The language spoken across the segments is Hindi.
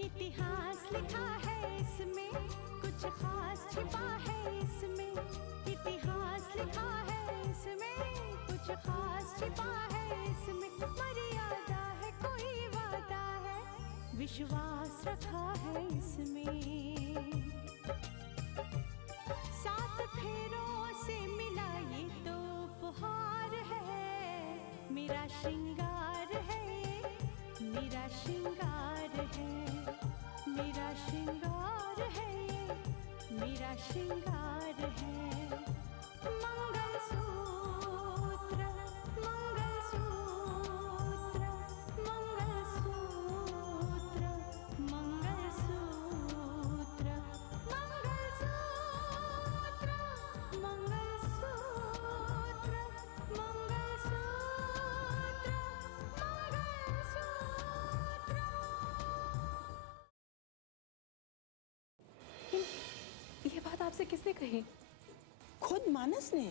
इतिहास लिखा है इसमें, कुछ खास छिपा है इसमें। इतिहास लिखा है इसमें, कुछ खास छिपा है इसमें। मर्यादा है, कोई वादा है, विश्वास रखा है इसमें। सात फेरों से मिला ये तो उपहार है, मेरा श्रृंगार है, मेरा श्रृंगार है, मेरा श्रृंगार है, मेरा श्रृंगार है। मंगलसूत्र, मंगलसूत्र, मंगलसूत्र, मंगलसूत्र, मंगलसूत्र, मंगलसूत्र, मंगलसूत्र। ये बात आपसे किसने कही? खुद मानस ने।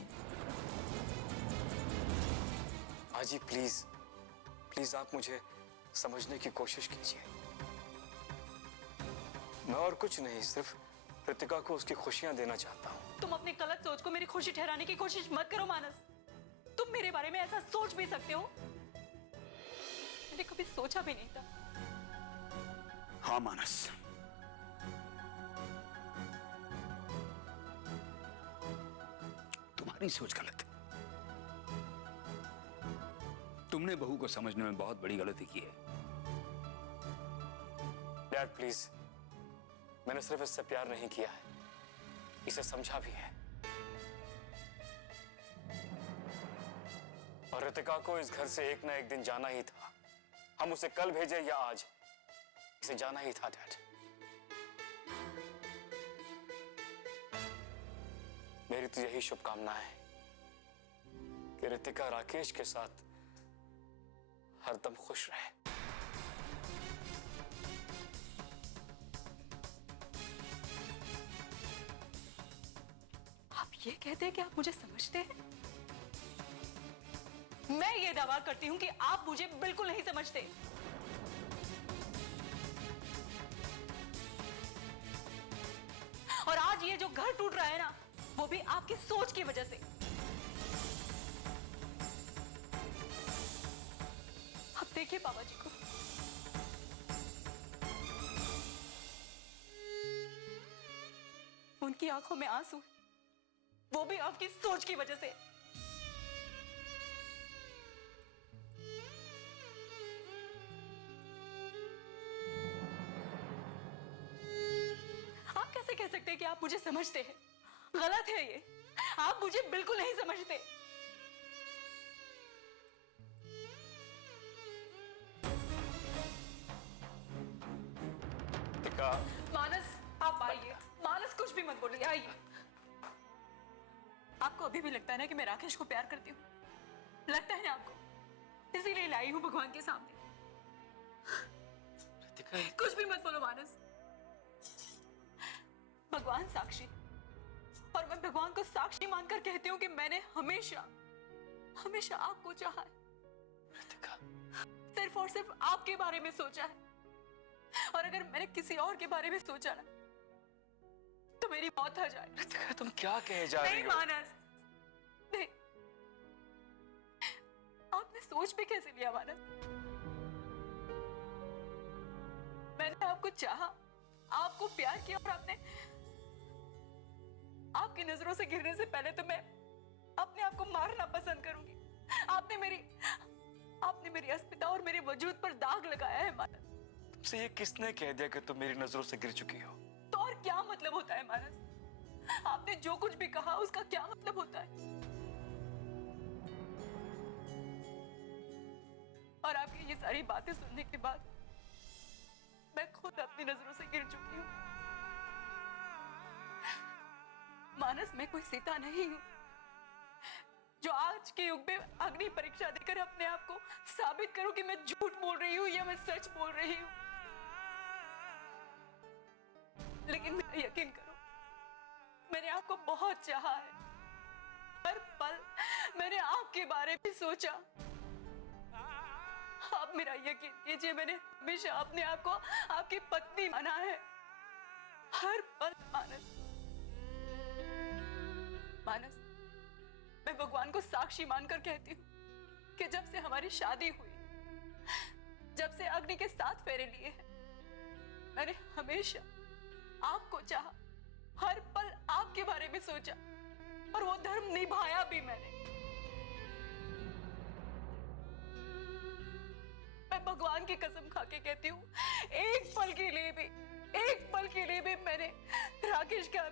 आजी प्लीज प्लीज आप मुझे समझने की कोशिश कीजिए। मैं और कुछ नहीं, सिर्फ रितिका को उसकी खुशियां देना चाहता हूँ। तुम अपनी गलत सोच को मेरी खुशी ठहराने की कोशिश मत करो मानस। तुम मेरे बारे में ऐसा सोच भी सकते हो? मैंने कभी सोचा भी नहीं था। हाँ मानस, तुम्हारी सोच गलत है। तुमने बहू को समझने में बहुत बड़ी गलती की है। डैड प्लीज, मैंने सिर्फ इससे प्यार नहीं किया है, इसे समझा भी है। और रितिका को इस घर से एक ना एक दिन जाना ही था। हम उसे कल भेजे या आज, इसे जाना ही था डैड। मेरी तो यही शुभकामना है कि रितिका राकेश के साथ हरदम खुश रहे। आप ये कहते हैं कि आप मुझे समझते हैं? मैं ये दावा करती हूं कि आप मुझे बिल्कुल नहीं समझते। और आज ये जो घर टूट रहा है ना, वो भी आपकी सोच की वजह से। अब देखिए बाबा जी को, उनकी आंखों में आंसू, वो भी आपकी सोच की वजह से। आप कैसे कह सकते हैं कि आप मुझे समझते हैं? गलत है ये। आप मुझे बिल्कुल नहीं समझते। रितिका, मानस आप आइए। मानस कुछ भी मत बोलिए, आइए। आपको अभी भी लगता है ना कि मैं राकेश को प्यार करती हूँ? लगता है ना आपको? इसीलिए लाई हूं भगवान के सामने। रितिका, कुछ भी मत बोलो मानस। भगवान साक्षी, और मैं भगवान को साक्षी मानकर कहती हूँ कि मैंने हमेशा हमेशा आपको चाहा है। रितिका, सिर्फ और सिर्फ आपके बारे में सोचा है। और अगर मैंने किसी और के बारे में सोचा ना, तो मेरी मौत आ जाए। रितिका तुम क्या कहे जा रही नहीं हो? मानस, नहीं। आपने सोच भी कैसे लिया मानस? मैंने आपको चाहा, आपको प्यार किया, और आपकी नजरों से गिरने से पहले तो मैं अपने आप को मारना पसंद करूंगी। आपने मेरी अस्मिता और मेरे वजूद पर दाग लगाया है मानस। तुमसे ये किसने कह दिया कि तुम मेरी नजरों से गिर चुकी हो? तो और क्या मतलब होता है मानस? आपने जो कुछ भी कहा उसका क्या मतलब होता है? और आपकी ये सारी बातें सुनने के बाद मैं खुद अपनी नजरों से गिर चुकी हूँ। मानस, मैं कोई सीता नहीं हूं जो आज के युग में अग्नि परीक्षा देकर अपने आप को साबित करूं कि मैं झूठ बोल रही हूं या मैं सच बोल रही हूं। लेकिन मेरा यकीन करो, मैंने आपको बहुत चाहा है। हर पल मैंने आपके बारे में सोचा, आप मेरा यकीन कीजिए, मैंने हमेशा अपने आप को आपकी पत्नी माना है, हर पल। मानस, मानस, मैं भगवान को साक्षी मानकर कहती हूँ कि जब से हमारी शादी हुई, जब से अग्नि के 7 फेरे लिए हैं, मैंने हमेशा आपको चाहा, हर पल आपके बारे में सोचा, और वो धर्म निभाया भी मैंने। मैं भगवान की कसम खा के कहती हूँ, एक पल के लिए भी, एक पल के लिए भी मैंने राकेश का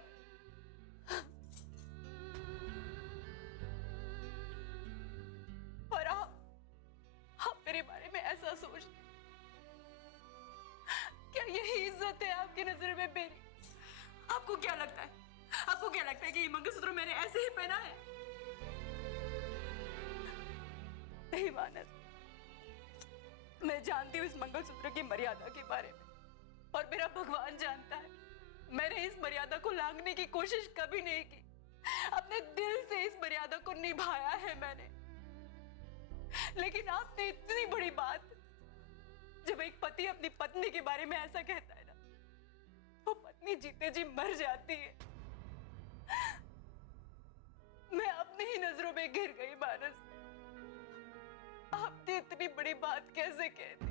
और आप मेरे बारे में ऐसा सोचते, क्या यही इज्जत है आपकी नजर में मेरी? आपको क्या लगता है, आपको क्या लगता है कि ये मंगलसूत्र मैंने ऐसे ही पहना है? नहीं मानस, मैं जानती हूँ इस मंगलसूत्र की मर्यादा के बारे में, और मेरा भगवान जानता है मैंने इस मर्यादा को लांघने की कोशिश कभी नहीं की। अपने दिल से इस मर्यादा को निभाया है मैंने। लेकिन आपने इतनी बड़ी बात, जब एक पति अपनी पत्नी के बारे में ऐसा कहता है ना, तो पत्नी जीते जी मर जाती है। मैं अपनी ही नजरों में गिर गई मानस। आपने इतनी बड़ी बात कैसे कह दी?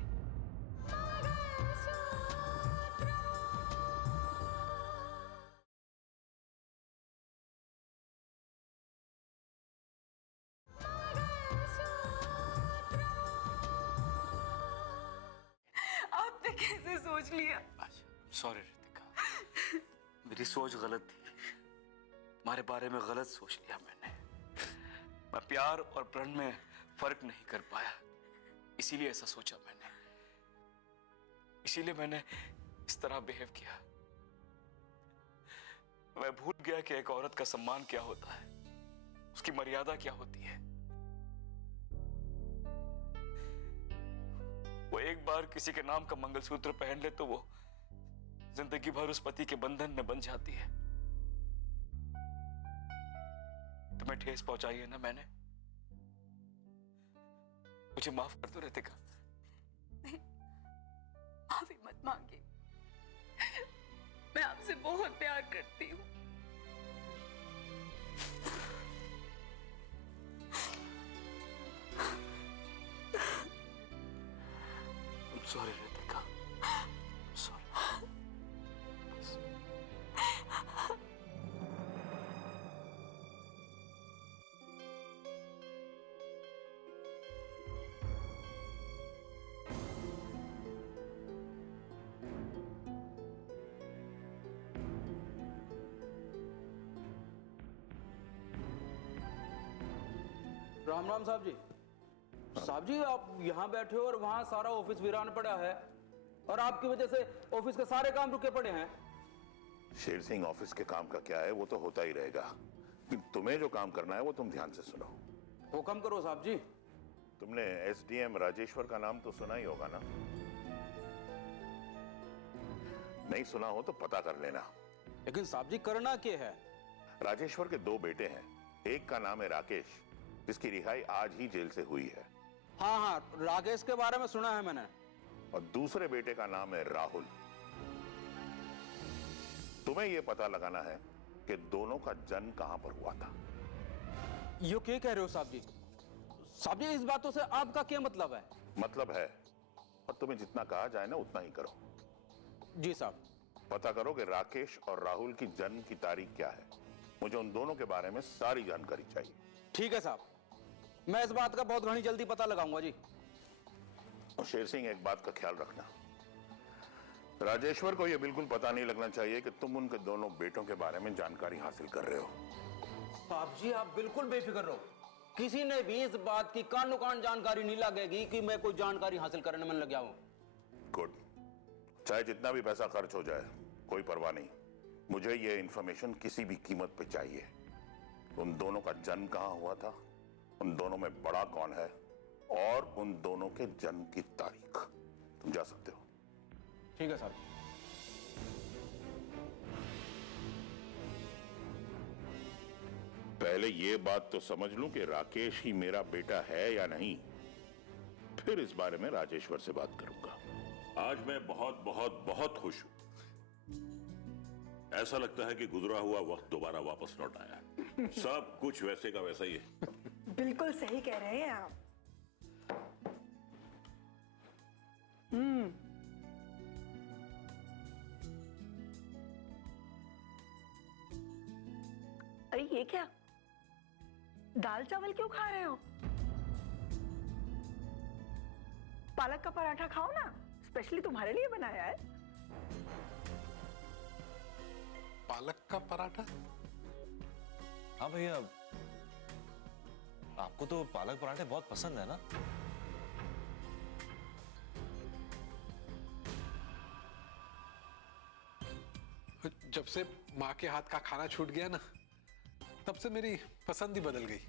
आपने कैसे सोच लिया? सॉरी रितिका, मेरी सोच गलत थी, तुम्हारे बारे में गलत सोच लिया मैंने। मैं प्यार और प्रण में फर्क नहीं कर पाया, इसीलिए ऐसा सोचा मैंने, इसीलिए मैंने इस तरह बिहेव किया। मैं भूल गया कि एक औरत का सम्मान क्या होता है, उसकी मर्यादा क्या होती है। वो एक बार किसी के नाम का मंगलसूत्र पहन ले तो वो जिंदगी भर उस पति के बंधन में बंध जाती है। तुम्हें ठेस पहुंचाई है ना मैंने, मुझे माफ कर दो रितिका। नहीं, माफी मत मांगिए, मैं आपसे बहुत प्यार करती हूँ। Sorry Ritika, sorry. राम राम साहब जी। साहब जी, आप यहाँ बैठे हो और वहाँ सारा ऑफिस वीरान पड़ा है, और आपकी वजह से ऑफिस के सारे काम रुके पड़े हैं। शेर सिंह, ऑफिस के काम का क्या है, वो तो होता ही रहेगा, लेकिन तुम्हें जो काम करना है वो तुम ध्यान से सुनो। हुक्म करो साहब जी। तुमने एसडीएम राजेश्वर का नाम तो सुना ही होगा ना? नहीं सुना हो तो पता कर लेना। लेकिन साहब जी, करना क्या है? राजेश्वर के 2 बेटे हैं, एक का नाम है राकेश, जिसकी रिहाई आज ही जेल से हुई है। हाँ हाँ, राकेश के बारे में सुना है मैंने। और दूसरे बेटे का नाम है राहुल। तुम्हें यह पता लगाना है कि दोनों का जन्म कहां पर हुआ था। ये क्या कह रहे हो साहब जी? साहब जी, इस बातों से आपका क्या मतलब है? मतलब है, और तुम्हें जितना कहा जाए ना उतना ही करो। जी साहब। पता करो कि राकेश और राहुल की जन्म की तारीख क्या है। मुझे उन दोनों के बारे में सारी जानकारी चाहिए। ठीक है साहब, मैं इस बात का बहुत घनी जल्दी पता लगाऊंगा जी। और शेर सिंह, एक बात का ख्याल रखना, राजेश्वर को यह बिल्कुल पता नहीं लगना चाहिए कि तुम उनके दोनों बेटों के बारे में जानकारी हासिल कर रहे हो। साहब जी, आप बिल्कुल बेफिक्र रहो, किसी ने भी इस बात की कानो कान जानकारी नहीं लगेगी कि मैं कोई जानकारी हासिल करने में लग गया हूं। गुड, चाहे जितना भी पैसा खर्च हो जाए कोई परवाह नहीं, मुझे यह इंफॉर्मेशन किसी भी कीमत पे चाहिए। उन दोनों का जन्म कहां हुआ था, उन दोनों में बड़ा कौन है, और उन दोनों के जन्म की तारीख। तुम जा सकते हो। ठीक है साहब। पहले यह बात तो समझ लूं कि राकेश ही मेरा बेटा है या नहीं, फिर इस बारे में राजेश्वर से बात करूंगा। आज मैं बहुत बहुत बहुत खुश हूं। ऐसा लगता है कि गुजरा हुआ वक्त दोबारा वापस लौट आया है। सब कुछ वैसे का वैसा ही है। बिल्कुल सही कह रहे हैं आप। अरे ये क्या, दाल चावल क्यों खा रहे हो? पालक का पराठा खाओ ना, स्पेशली तुम्हारे लिए बनाया है। पालक का पराठा? हाँ भैया, आपको तो पालक पराठे बहुत पसंद है ना? जब से माँ के हाथ का खाना छूट गया ना, तब से मेरी पसंद ही बदल गई।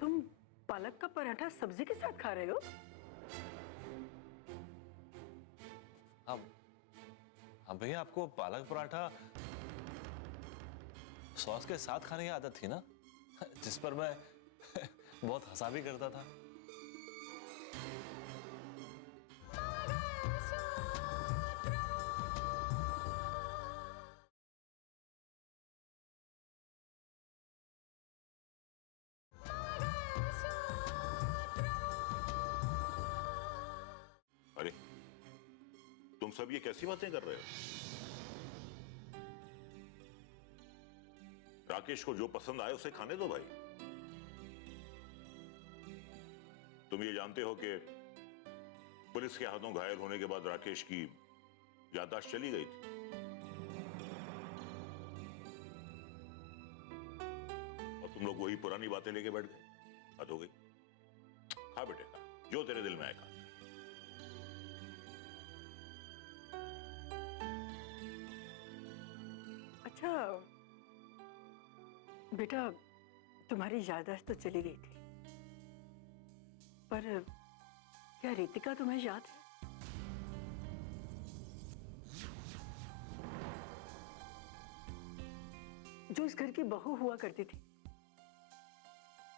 तुम पालक का पराठा सब्जी के साथ खा रहे हो? हाँ भैया, आपको पालक पराठा सॉस के साथ खाने की आदत थी ना, जिस पर मैं बहुत हंसा भी करता था। अरे तुम सब ये कैसी बातें कर रहे हो? राकेश को जो पसंद आए उसे खाने दो भाई। तुम ये जानते हो कि पुलिस के हाथों घायल होने के बाद राकेश की याददाश्त चली गई थी। और तुम लोग वही पुरानी बातें लेके बैठ गए। हद हो गई। खा बेटे खा, जो तेरे दिल में आएगा। अच्छा बेटा, तुम्हारी याददाश्त तो चली गई थी, पर क्या रितिका तुम्हें याद है? जो इस घर की बहू हुआ करती थी,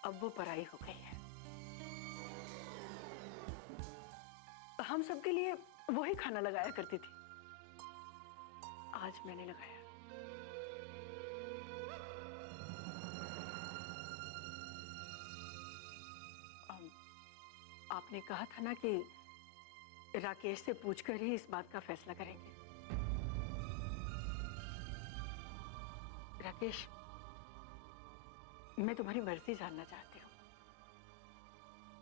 अब वो पराई हो गई है। हम सबके लिए वही खाना लगाया करती थी, आज मैंने लगाया। आपने कहा था ना कि राकेश से पूछकर ही इस बात का फैसला करेंगे। राकेश, मैं तुम्हारी मर्जी जानना चाहती हूँ।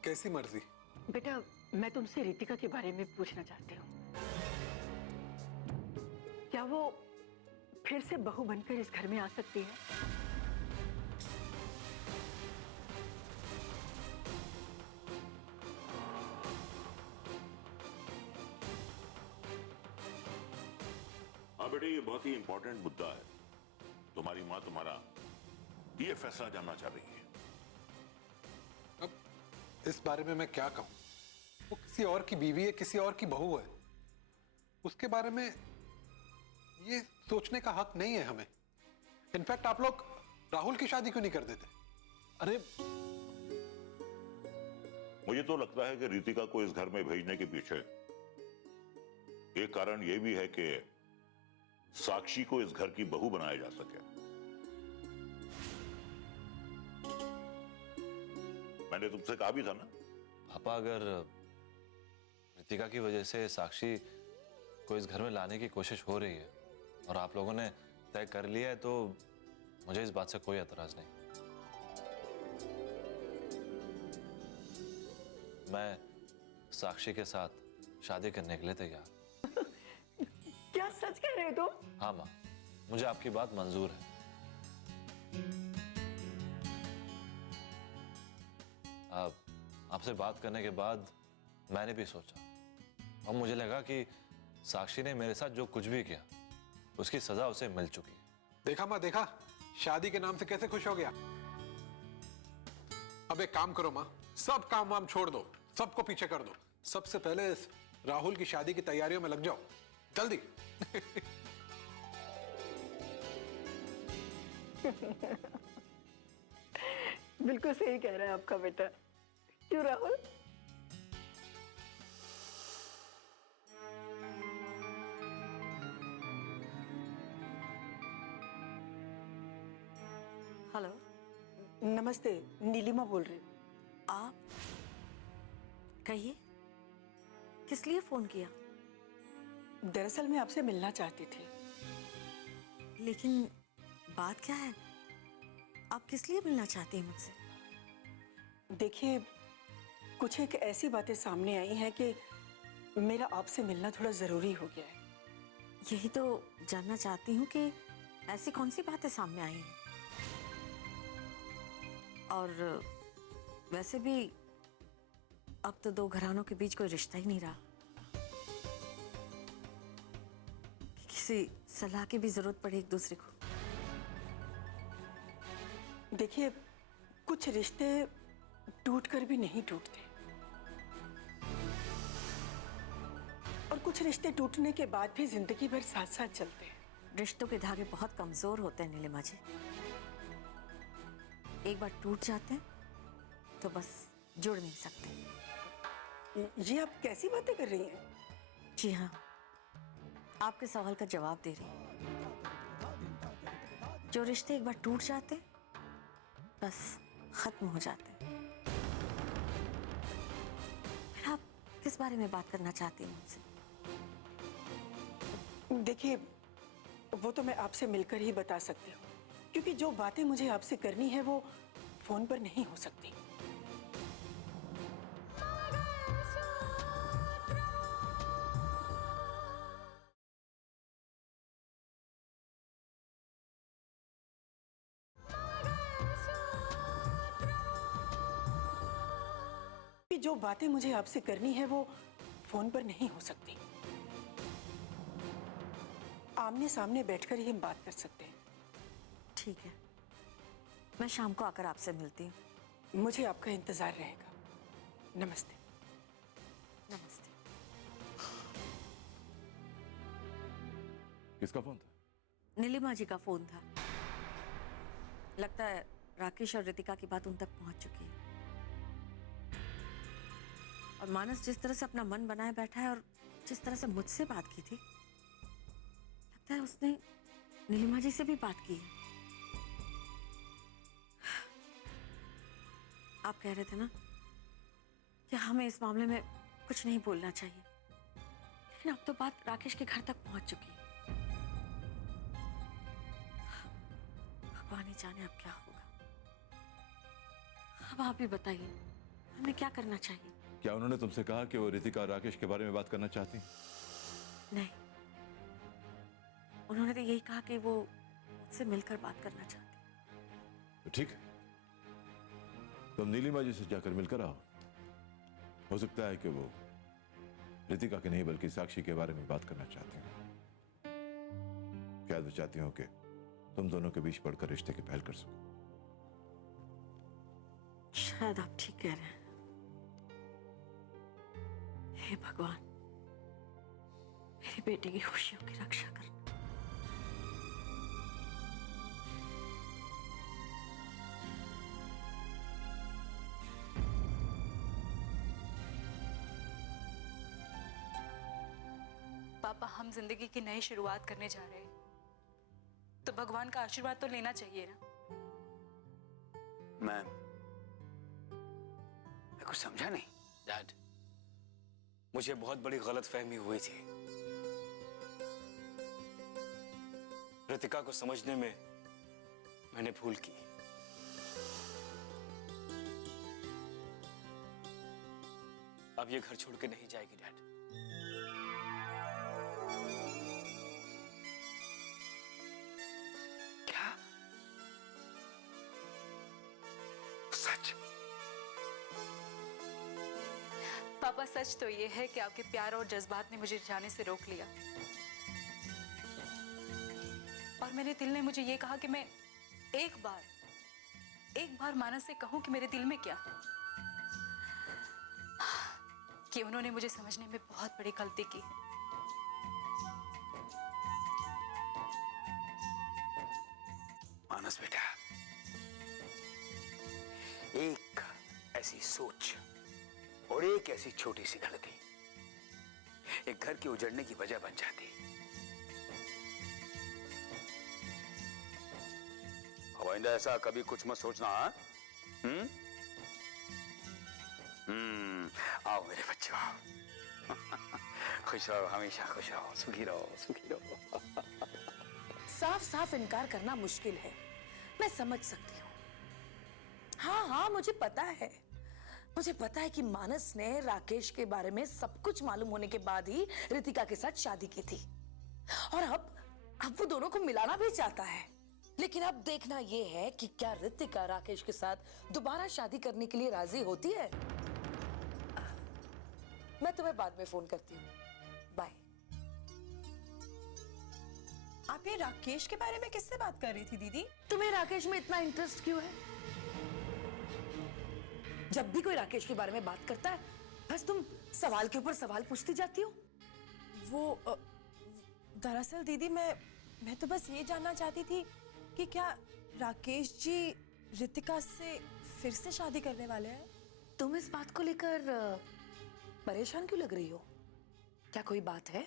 कैसी मर्जी? बेटा, मैं तुमसे रितिका के बारे में पूछना चाहती हूँ। क्या वो फिर से बहू बनकर इस घर में आ सकती है? हाँ बेटे, ये बहुत ही इंपॉर्टेंट मुद्दा है। तुम्हारी माँ तुम्हारा ये फैसला जानना चाह रही है। अब इस बारे में मैं क्या कहूं? वो किसी और की बीवी है, किसी और की बहू है। उसके बारे में ये सोचने का हक नहीं है हमें। इनफैक्ट आप लोग राहुल की शादी क्यों नहीं कर देते? अरे मुझे तो लगता है कि रितिका को इस घर में भेजने के पीछे एक कारण यह भी है कि साक्षी को इस घर की बहू बनाया जा सके। मैंने तुमसे कहा भी था ना। पापा, अगर रितिका की वजह से साक्षी को इस घर में लाने की कोशिश हो रही है और आप लोगों ने तय कर लिया है, तो मुझे इस बात से कोई एतराज नहीं। मैं साक्षी के साथ शादी करने के लिए तैयार। क्या सच कह रहे हो तुम? हाँ माँ, मुझे आपकी बात मंजूर है। अब आपसे बात करने के बाद मैंने भी सोचा और मुझे लगा कि साक्षी ने मेरे साथ जो कुछ भी किया उसकी सजा उसे मिल चुकी है। देखा माँ, देखा शादी के नाम से कैसे खुश हो गया। अब एक काम करो माँ, सब काम वाम छोड़ दो, सबको पीछे कर दो। सबसे पहले इस राहुल की शादी की तैयारियों में लग जाओ, जल्दी। बिल्कुल सही कह रहा है आपका बेटा। क्यों राहुल? हेलो, नमस्ते, नीलिमा बोल रही हूँ। आप? कहिए, किस लिए फोन किया? दरअसल मैं आपसे मिलना चाहती थी। लेकिन बात क्या है? आप किस लिए मिलना चाहती हैं मुझसे? देखिए, कुछ एक ऐसी बातें सामने आई हैं कि मेरा आपसे मिलना थोड़ा ज़रूरी हो गया है। यही तो जानना चाहती हूँ कि ऐसी कौन सी बातें सामने आई हैं। और वैसे भी अब तो दो घरानों के बीच कोई रिश्ता ही नहीं रहा कि किसी सलाह की भी जरूरत पड़े एक दूसरे को। देखिए, कुछ रिश्ते टूटकर भी नहीं टूटते, और कुछ रिश्ते टूटने के बाद भी जिंदगी भर साथ साथ चलते हैं। रिश्तों के धागे बहुत कमजोर होते हैं नीलिमा जी। एक बार टूट जाते हैं तो बस जुड़ नहीं सकते। ये आप कैसी बातें कर रही हैं? जी हाँ, आपके सवाल का जवाब दे रही हूँ। जो रिश्ते एक बार टूट जाते हैं बस खत्म हो जाते हैं। फिर आप किस बारे में बात करना चाहती हैं मुझसे? देखिए, वो तो मैं आपसे मिलकर ही बता सकती हूँ, क्योंकि जो बातें मुझे आपसे करनी है वो फोन पर नहीं हो सकती। जो बातें मुझे आपसे करनी है वो फोन पर नहीं हो सकती। आमने सामने बैठकर ही हम बात कर सकते हैं। ठीक है, मैं शाम को आकर आपसे मिलती हूँ। मुझे आपका इंतजार रहेगा। नमस्ते। नमस्ते। किसका फोन था? नीलिमा जी का फोन था। लगता है राकेश और रितिका की बात उन तक पहुंच चुकी है। और मानस जिस तरह से अपना मन बनाए बैठा है और जिस तरह से मुझसे बात की थी, लगता है उसने नीलिमा जी से भी बात की है। आप कह रहे थे ना कि हमें इस मामले में कुछ नहीं बोलना चाहिए, लेकिन अब तो बात राकेश के घर तक पहुंच चुकी है। भगवान ही जाने अब क्या होगा। अब आप ही बताइए, हमें क्या करना चाहिए? क्या उन्होंने तुमसे कहा कि वो रितिका और राकेश के बारे में बात करना चाहती? नहीं, उन्होंने तो यही कहा कि वो मुझसे मिलकर बात करना चाहते। तो ठीक है, तुम नीलिमा जी से जाकर मिलकर आओ। हो सकता है कि वो रितिका के नहीं बल्कि साक्षी के बारे में बात करना चाहती हो। क्या वो चाहती हो कि तुम दोनों के बीच पड़कर रिश्ते की पहल कर सको? शायद आप ठीक कह रहे हैं। हे भगवान, मेरे बेटे की खुशियों की रक्षा कर। पापा, हम जिंदगी की नई शुरुआत करने जा रहे हैं, तो भगवान का आशीर्वाद तो लेना चाहिए ना। मैं कुछ समझा नहीं। डैड, मुझे बहुत बड़ी गलतफहमी हुई थी। रितिका को समझने में मैंने भूल की। अब ये घर छोड़ के नहीं जाएगी डैड। क्या? सच? पापा, सच तो ये है कि आपके प्यार और जज्बात ने मुझे जाने से रोक लिया, और मेरे दिल ने मुझे ये कहा कि मैं एक एक बार मानस से कहूं कि मेरे दिल में क्या है, कि उन्होंने मुझे समझने में बहुत बड़ी गलती की है। मानस बेटा, एक ऐसी सोच और एक ऐसी छोटी सी गलती एक घर के उजड़ने की वजह बन जाती। अब आइंदा ऐसा कभी कुछ मत सोचना। आओ मेरे बच्चों, आओ। खुश रहो, हमेशा खुश रहो, सुखी रहो, सुखी रहो। साफ साफ इनकार करना मुश्किल है, मैं समझ सकती हूँ। हाँ हाँ, मुझे पता है, मुझे पता है कि मानस ने राकेश के बारे में सब कुछ मालूम होने के बाद ही रितिका के साथ शादी की थी, और अब वो दोनों को मिलाना भी चाहता है। लेकिन अब देखना ये है कि क्या रितिका राकेश के साथ दोबारा शादी करने के लिए राजी होती है। मैं तुम्हें बाद में फोन करती हूँ, बाय। आप ये राकेश के बारे में किससे बात कर रही थी दीदी? तुम्हें राकेश में इतना इंटरेस्ट क्यों है? जब भी कोई राकेश के बारे में बात करता है, बस तुम सवाल के ऊपर सवाल पूछती जाती हो। वो दरअसल दीदी मैं तो बस ये जानना चाहती थी कि क्या राकेश जी रितिका से फिर से शादी करने वाले हैं? तुम इस बात को लेकर परेशान क्यों लग रही हो? क्या कोई बात है?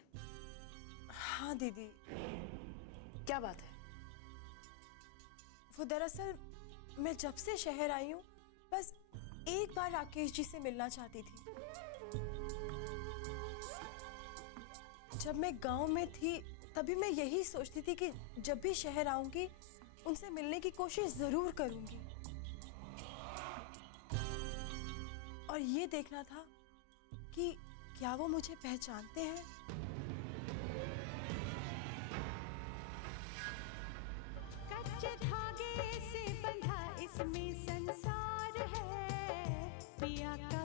हाँ दीदी। क्या बात है? वो दरअसल मैं जब से शहर आई हूँ बस एक बार राकेश जी से मिलना चाहती थी। जब मैं गांव में थी तभी मैं यही सोचती थी कि जब भी शहर आऊंगी उनसे मिलने की कोशिश जरूर करूंगी, और ये देखना था कि क्या वो मुझे पहचानते हैं। कच्चे धागे से बंधा इसमें संसार है, पिया का